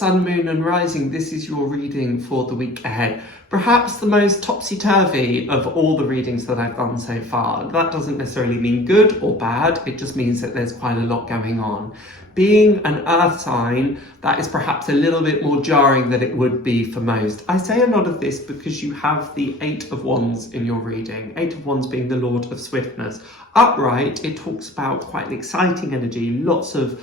Sun, Moon and Rising, this is your reading for the week ahead. Perhaps the most topsy-turvy of all the readings that I've done so far. That doesn't necessarily mean good or bad, it just means that there's quite a lot going on. Being an earth sign, that is perhaps a little bit more jarring than it would be for most. I say a lot of this because you have the 8 of Wands in your reading. 8 of Wands being the Lord of Swiftness. Upright, it talks about quite an exciting energy, lots of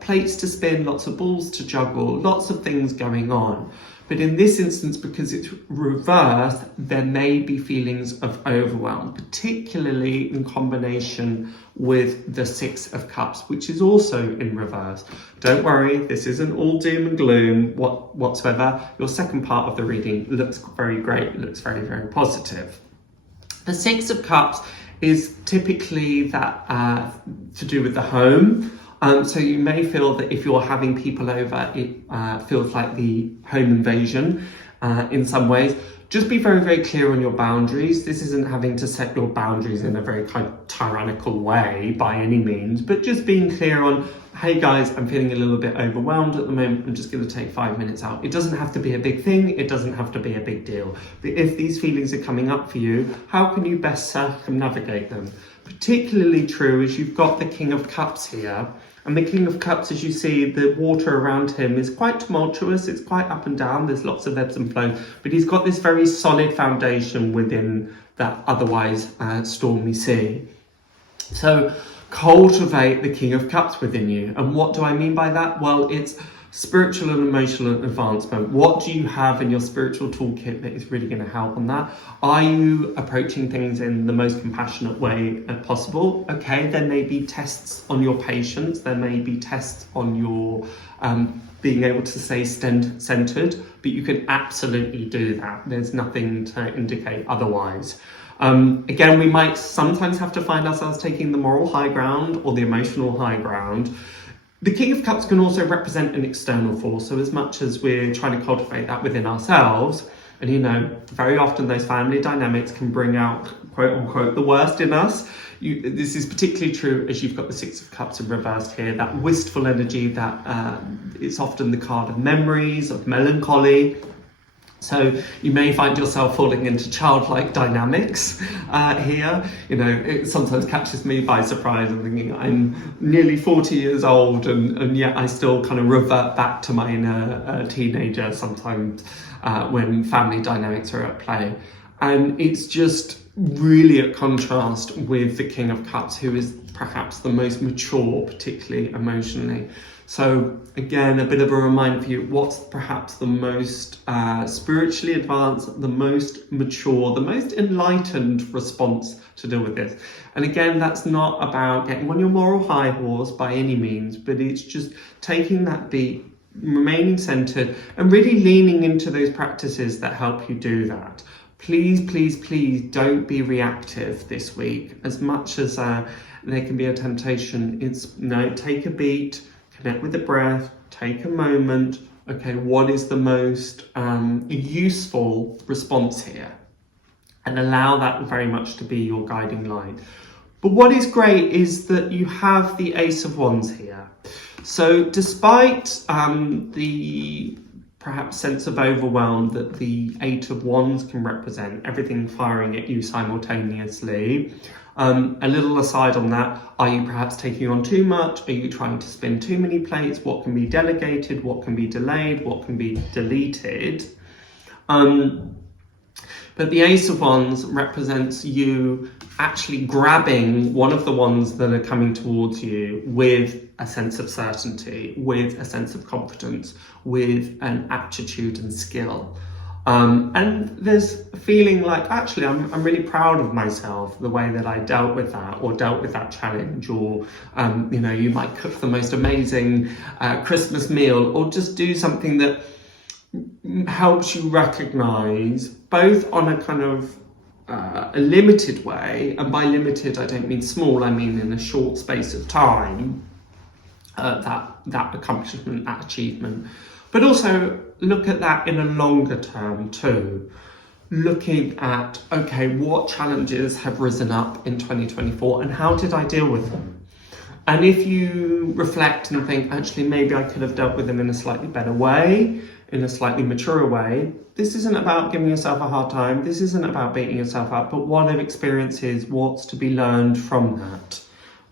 plates to spin, lots of balls to juggle, lots of things going on. But in this instance, because it's reversed, there may be feelings of overwhelm, particularly in combination with the 6 of Cups, which is also in reverse. Don't worry, this isn't all doom and gloom whatsoever. Your second part of the reading looks very great, looks very, very positive. The 6 of Cups is typically that to do with the home. So you may feel that if you're having people over, it feels like the home invasion in some ways. Just be very, very clear on your boundaries. This isn't having to set your boundaries in a very kind of tyrannical way by any means, but just being clear on, hey guys, I'm feeling a little bit overwhelmed at the moment. I'm just going to take 5 minutes out. It doesn't have to be a big thing. It doesn't have to be a big deal. But if these feelings are coming up for you, how can you best circumnavigate them? Particularly true as you've got the King of Cups here. And the King of Cups, as you see, the water around him is quite tumultuous. It's quite up and down. There's lots of ebbs and flows. But he's got this very solid foundation within that otherwise stormy sea. So cultivate the King of Cups within you. And what do I mean by that? Well, it's spiritual and emotional advancement. What do you have in your spiritual toolkit that is really going to help on that? Are you approaching things in the most compassionate way possible? Okay, there may be tests on your patience. There may be tests on your being able to stay centered, but you can absolutely do that. There's nothing to indicate otherwise. Again, we might sometimes have to find ourselves taking the moral high ground or the emotional high ground. The King of Cups can also represent an external force. So as much as we're trying to cultivate that within ourselves, and you know, very often those family dynamics can bring out, quote unquote, the worst in us. This is particularly true as you've got the 6 of Cups in reversed here, that wistful energy that it's often the card of memories, of melancholy. So you may find yourself falling into childlike dynamics here. You know, it sometimes catches me by surprise. I'm thinking I'm nearly 40 years old and yet I still kind of revert back to my inner teenager sometimes when family dynamics are at play. And it's just really at contrast with the King of Cups, who is perhaps the most mature, particularly emotionally. So again, a bit of a reminder for you, what's perhaps the most spiritually advanced, the most mature, the most enlightened response to deal with this. And again, that's not about getting on your moral high horse by any means, but it's just taking that beat, remaining centered and really leaning into those practices that help you do that. Please, please, please don't be reactive this week. As much as there can be a temptation, it's no, take a beat, connect with the breath, take a moment. Okay, what is the most useful response here? And allow that very much to be your guiding light. But what is great is that you have the Ace of Wands here. So despite the perhaps sense of overwhelm that the 8 of Wands can represent, everything firing at you simultaneously. A little aside on that, are you perhaps taking on too much? Are you trying to spin too many plates? What can be delegated? What can be delayed? What can be deleted? But the Ace of Wands represents you actually grabbing one of the wands that are coming towards you with a sense of certainty, with a sense of confidence, with an aptitude and skill. And there's a feeling like, actually, I'm really proud of myself, the way that I dealt with that, or dealt with that challenge, or, you know, you might cook the most amazing Christmas meal, or just do something that helps you recognize, both on a kind of a limited way, and by limited I don't mean small, I mean in a short space of time, that accomplishment, that achievement, but also look at that in a longer term too. Looking at, okay, what challenges have risen up in 2024 and how did I deal with them? And if you reflect and think, actually, maybe I could have dealt with them in a slightly better way, in a slightly mature way, this isn't about giving yourself a hard time. This isn't about beating yourself up, but what I've experienced is what's to be learned from that.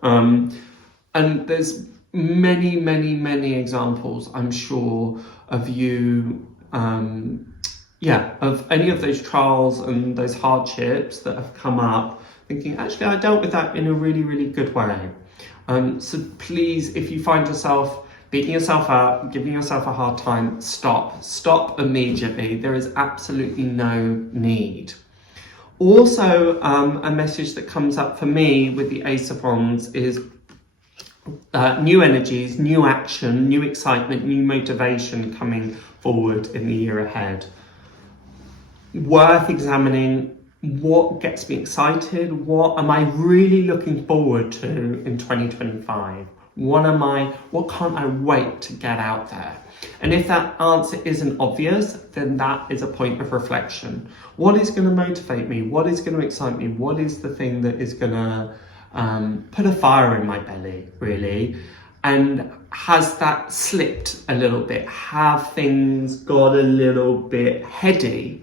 And there's many, many, many examples, I'm sure, of you, of any of those trials and those hardships that have come up, thinking, actually, I dealt with that in a really, really good way. So please, if you find yourself beating yourself up, giving yourself a hard time, stop immediately. There is absolutely no need. Also, a message that comes up for me with the Ace of Wands is new energies, new action, new excitement, new motivation coming forward in the year ahead. Worth examining what gets me excited, what am I really looking forward to in 2025? What can't I wait to get out there? And if that answer isn't obvious, then that is a point of reflection. What is going to motivate me? What is going to excite me? What is the thing that is going to put a fire in my belly, really? And has that slipped a little bit? Have things got a little bit heady?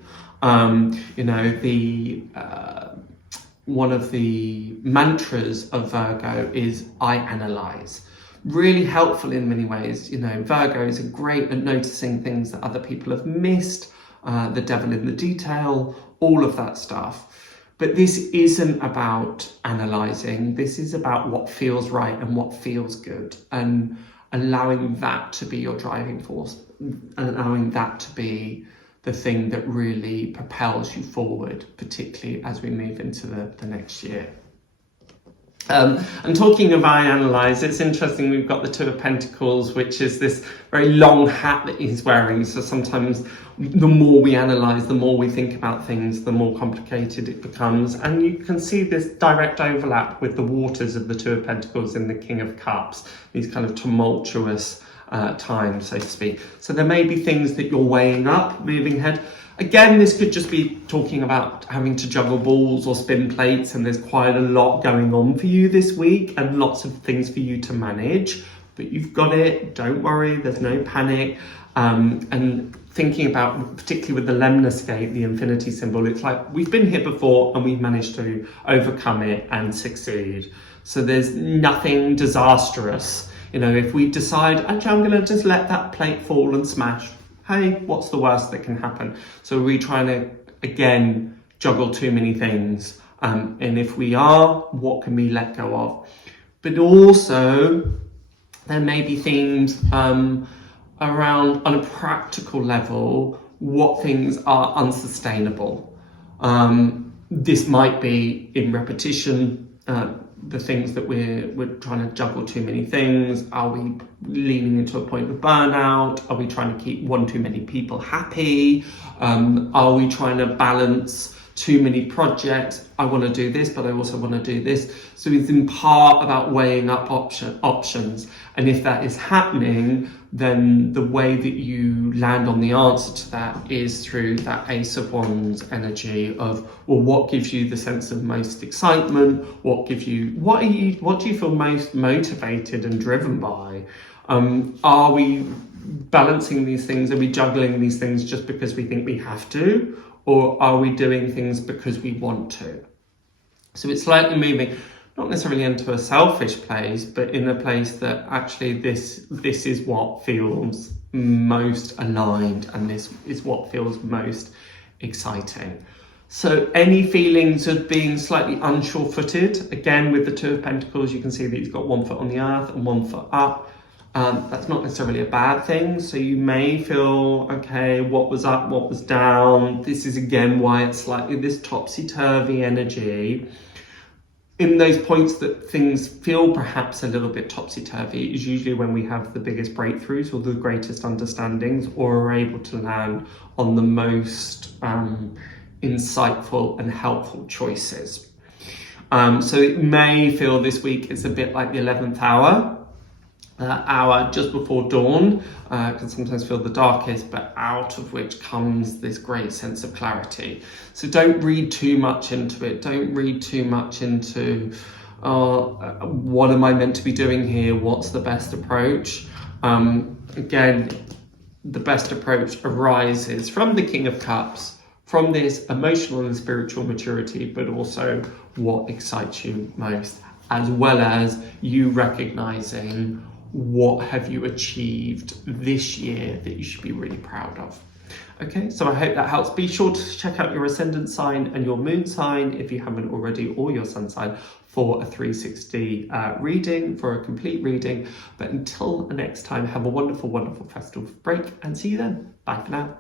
One of the mantras of Virgo is I analyze. Really helpful in many ways. Virgo is great at noticing things that other people have missed, the devil in the detail, all of that stuff. But this isn't about analysing. This is about what feels right and what feels good, and allowing that to be your driving force, allowing that to be the thing that really propels you forward, particularly as we move into the next year. And talking of I analyse, it's interesting, we've got the Two of Pentacles, which is this very long hat that he's wearing. So sometimes the more we analyse, the more we think about things, the more complicated it becomes. And you can see this direct overlap with the waters of the Two of Pentacles in the King of Cups, these kind of tumultuous times, so to speak. So there may be things that you're weighing up, moving ahead. Again, this could just be talking about having to juggle balls or spin plates, and there's quite a lot going on for you this week and lots of things for you to manage, but you've got it, don't worry, there's no panic. And thinking about, particularly with the lemniscate, the infinity symbol, it's like we've been here before and we've managed to overcome it and succeed. So there's nothing disastrous. If we decide, actually, I'm going to just let that plate fall and smash, hey, what's the worst that can happen? So are we trying to, again, juggle too many things? And if we are, what can we let go of? But also, there may be things around, on a practical level, what things are unsustainable. This might be in repetition, the things that we're trying to juggle too many things. Are we leaning into a point of burnout? Are we trying to keep one too many people happy? Are we trying to balance too many projects? I want to do this, but I also want to do this. So it's in part about weighing up options. And if that is happening, then the way that you land on the answer to that is through that Ace of Wands energy of, well, what gives you the sense of most excitement? What do you feel most motivated and driven by? Are we balancing these things? Are we juggling these things just because we think we have to? Or are we doing things because we want to? So it's slightly moving, not necessarily into a selfish place, but in a place that actually this is what feels most aligned, and this is what feels most exciting. So any feelings of being slightly unsure-footed, again with the Two of Pentacles, you can see that he's got 1 foot on the earth and 1 foot up. That's not necessarily a bad thing. So you may feel, okay, what was up, what was down? This is again why it's slightly this topsy-turvy energy. In those points that things feel perhaps a little bit topsy-turvy is usually when we have the biggest breakthroughs or the greatest understandings, or are able to land on the most insightful and helpful choices. So it may feel this week it's a bit like the 11th hour just before dawn, can sometimes feel the darkest, but out of which comes this great sense of clarity. So don't read too much into it. Don't read too much into what am I meant to be doing here? What's the best approach? Again, the best approach arises from the King of Cups, from this emotional and spiritual maturity, but also what excites you most, as well as you recognizing what have you achieved this year that you should be really proud of. Okay, so I hope that helps. Be sure to check out your ascendant sign and your moon sign if you haven't already, or your sun sign, for a 360 reading, for a complete reading. But until the next time, have a wonderful, wonderful festive break and see you then. Bye for now.